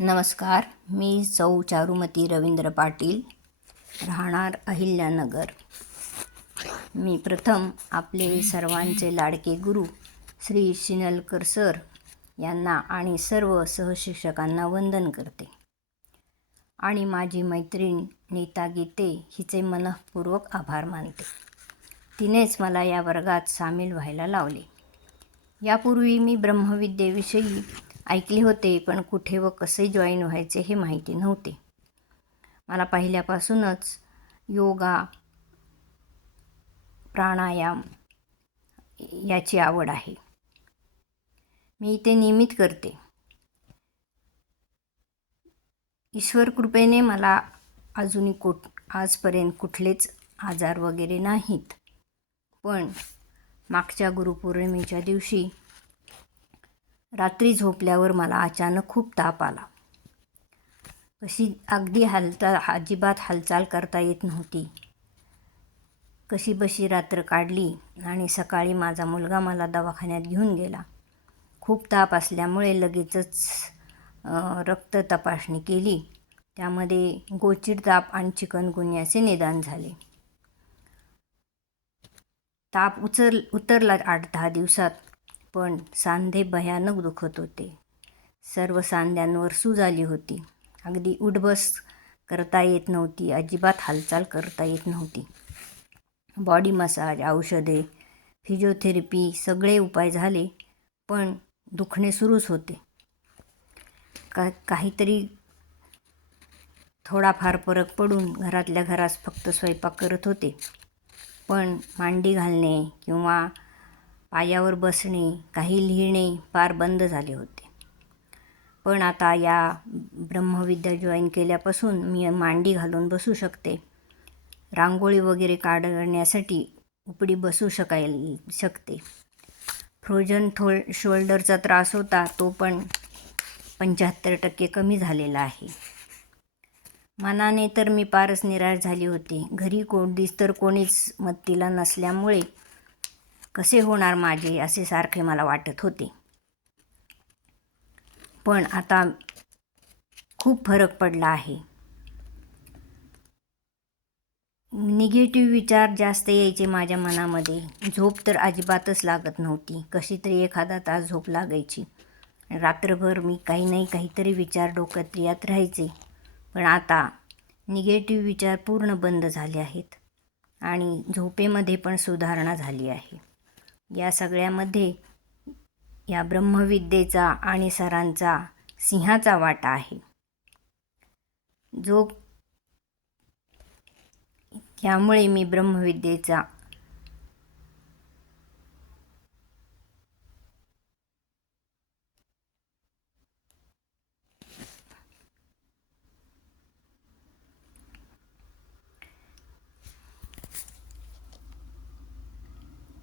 नमस्कार मी सौ चारुमती रवींद्र पाटील राहणार अहिल्यानगर. मी प्रथम आपले सर्वांचे लाडके गुरु श्री शिनलकर सर यांना आणि सर्व सहशिक्षकांना वंदन करते. आणि माझी मैत्रीण नीता गीते हिचे मनःपूर्वक आभार मानते. तिनेच मला या वर्गात सामील व्हायला लावले. यापूर्वी मी ब्रह्मविद्येविषयी ऐकले होते पण कुठे व कसे जॉईन व्हायचे हे माहिती नव्हते. मला पहिल्यापासूनच योगा प्राणायाम याची आवड आहे. मी ते नियमित करते. ईश्वर कृपेने मला अजूनही कुठ आजपर्यंत कुठलेच आजार वगैरे नाहीत. पण मागच्या गुरुपौर्णिमेच्या दिवशी रात्री झोपल्यावर मला अचानक खूप ताप आला. कशी अगदी हालचाल अजिबात हालचाल करता येत नव्हती. कशी बशी रात्र काढली आणि सकाळी माझा मुलगा मला दवाखान्यात घेऊन गेला. खूप ताप असल्यामुळे लगेचच रक्त तपासणी केली. त्यामध्ये गोचिड ताप आणि चिकनगुन्याचे निदान झाले. ताप उचर उतरला आठ दहा दिवसात. पण सांधे भयानक दुखत होते. सर्व सांध्यांवर सूज आली होती. अगदी उठबस करता येत नव्हती. अजिबात हालचाल करता येत नव्हती. बॉडी मसाज औषधे फिजिओथेरपी सगळे उपाय झाले पण दुखणे सुरूच होते. का काहीतरी थोडाफार फरक पडून घरातल्या घरास फक्त स्वयंपाक करत होते. पण मांडी घालणे किंवा पायावर बसणे काही लिहिणे फार बंद झाले होते. पण आता या ब्रह्मविद्या जॉईन केल्यापासून मी मांडी घालून बसू शकते. रांगोळी वगैरे काढण्यासाठी उपडी बसू शकाय शकते. फ्रोजन थोल शोल्डरचा त्रास होता तो पण पंच्याहत्तर टक्के कमी झालेला आहे. मनाने तर मी फारच निराश झाली होती. घरी कोणीच तर कोणीच मत्तीला नसल्यामुळे कसे होणार माझे असे सारखे मला वाटत होते. पण आता खूप फरक पडला आहे. निगेटिव्ह विचार जास्त यायचे माझ्या मनामध्ये. झोप तर अजिबातच लागत नव्हती. कशी तरी एखादा तास झोप लागायची. रात्रभर मी काही नाही काहीतरी विचार डोक्यात यात राहायचे. पण आता निगेटिव्ह विचार पूर्ण बंद झाले आहेत. आणि झोपेमध्ये पण सुधारणा झाली आहे. या सगळ्यामध्ये या ब्रह्मविद्येचा आणि सरांचा सिंहाचा वाटा आहे. जो त्यामुळे मी ब्रह्मविद्येचा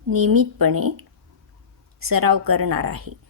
नियमितपणे सराव करणार आहे.